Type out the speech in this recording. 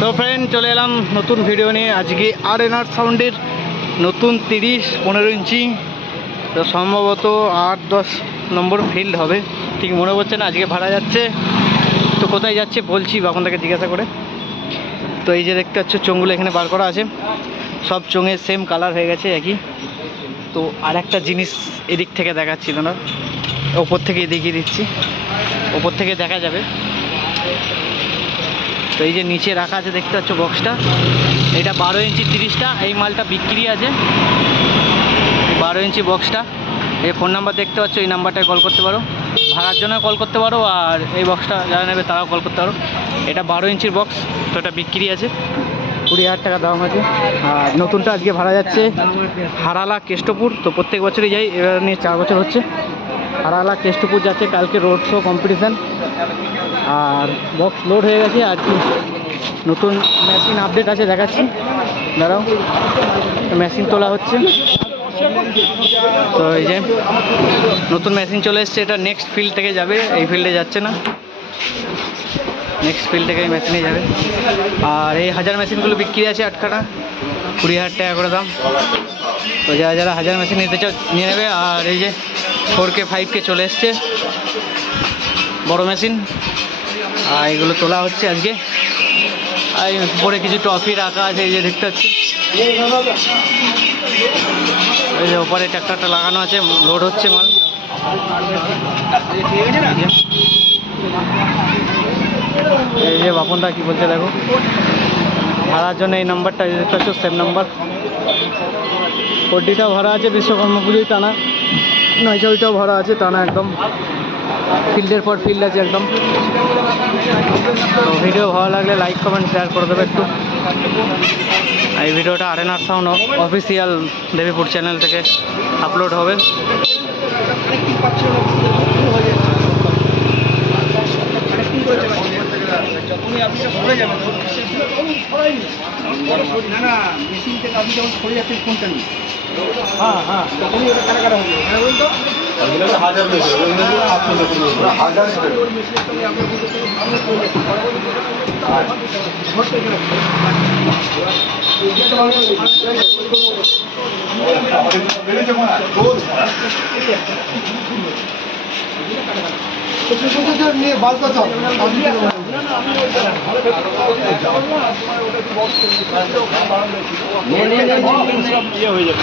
তো ফ্রেন্ড চলে এলাম নতুন ভিডিও নিয়ে। আজকে আর এনআর সাউন্ডের নতুন তিরিশ, পনেরো ইঞ্চি। তো সম্ভবত আট, দশ নম্বর ফিল্ড হবে। ঠিক মনে পড়ছে না, আজকে ভাড়া যাচ্ছে। তো কোথায় যাচ্ছে বলছি বাপন থেকে জিজ্ঞাসা করে। তো এই যে দেখতে পাচ্ছ, চোঙগুলো এখানে বার করা আছে। সব চোঙের সেম কালার হয়ে গেছে, একই। তো আর একটা জিনিস এদিক থেকে দেখাচ্ছিল না। ওপর থেকে দেখিয়ে দিচ্ছি। ওপর থেকে দেখা যাবে। তো এই যে নিচে রাখা আছে, দেখতে পাচ্ছ বক্সটা এটা বারো ইঞ্চি তিরিশটা, এই মালটা বিক্রি আছে। বারো ইঞ্চি বক্সটা এই ফোন নাম্বার দেখতে পাচ্ছ, এই নাম্বারটায় কল করতে পারো। ভাড়ার জন্য কল করতে পারো, আর এই বক্সটা যারা নেবে তারাও কল করতে পারো। এটা বারো ইঞ্চির বক্স তো এটা বিক্রি আছে। কুড়ি হাজার টাকা দাম আছে। আর নতুনটা আজকে ভাড়া যাচ্ছে হারালা কেষ্টপুর, তো প্রত্যেক বছরই যাই, এবার নিয়ে চার বছর হচ্ছে। হারালা কেষ্টপুর যাচ্ছে, কালকে রোড শো কম্পিটিশান আর বক্স লোড হয়ে গেছে, আর কি? নতুন মেশিন আপডেট আছে, দেখাচ্ছি। দাঁড়াও মেশিন তোলা হচ্ছে। তো এই যে, নতুন মেশিন চলে এসছে, এটা নেক্সট ফিল্ড থেকে যাবে, এই ফিল্ডে যাচ্ছে না। নেক্সট ফিল্ড থেকে এই মেশিনে যাবে। আর এই হাজার মেশিনগুলো বিক্রি আছে আটখানা, কুড়ি হাজার টাকা করে দাম। তো যারা যারা হাজার মেশিন নিতে চাও, নিয়ে নেবে। আর এই যে ফোর কে ফাইভ কে চলে এসছে। বড়ো মেশিন আর এগুলো তোলা হচ্ছে আজকে। আর উপরে কিছু ট্রফি রাখা আছে, এই যে দেখতে পাচ্ছি। এই যে উপরে ট্রাক্টরটা লাগানো আছে, লোড হচ্ছে মাল। এই যে বাপনদা কি বলছে, দেখো। ভাড়ার জন্য এই নাম্বারটা দেখতে পাচ্ছ সেম নাম্বার ফোরটিটাও ভাড়া আছে, বিশ্বকর্মা পুজোয় টানা। নয়চৌটাও ভাড়া আছে, টানা একদম। ফিল্ডের পর ফিল্ড আছে একদম। তো ভিডিও ভালো লাগলে লাইক কমেন্ট শেয়ার করে দেবে একটু। এই ভিডিওটা আর সাউন্ড অফিসিয়াল দেবীপুর চ্যানেল থেকে আপলোড হবে। হ্যাঁ হ্যাঁ তখনই ওটা কারা কারা হবে হ্যাঁ। হাজার নিয়ে বাদ কথা নিয়ে হয়ে যাবে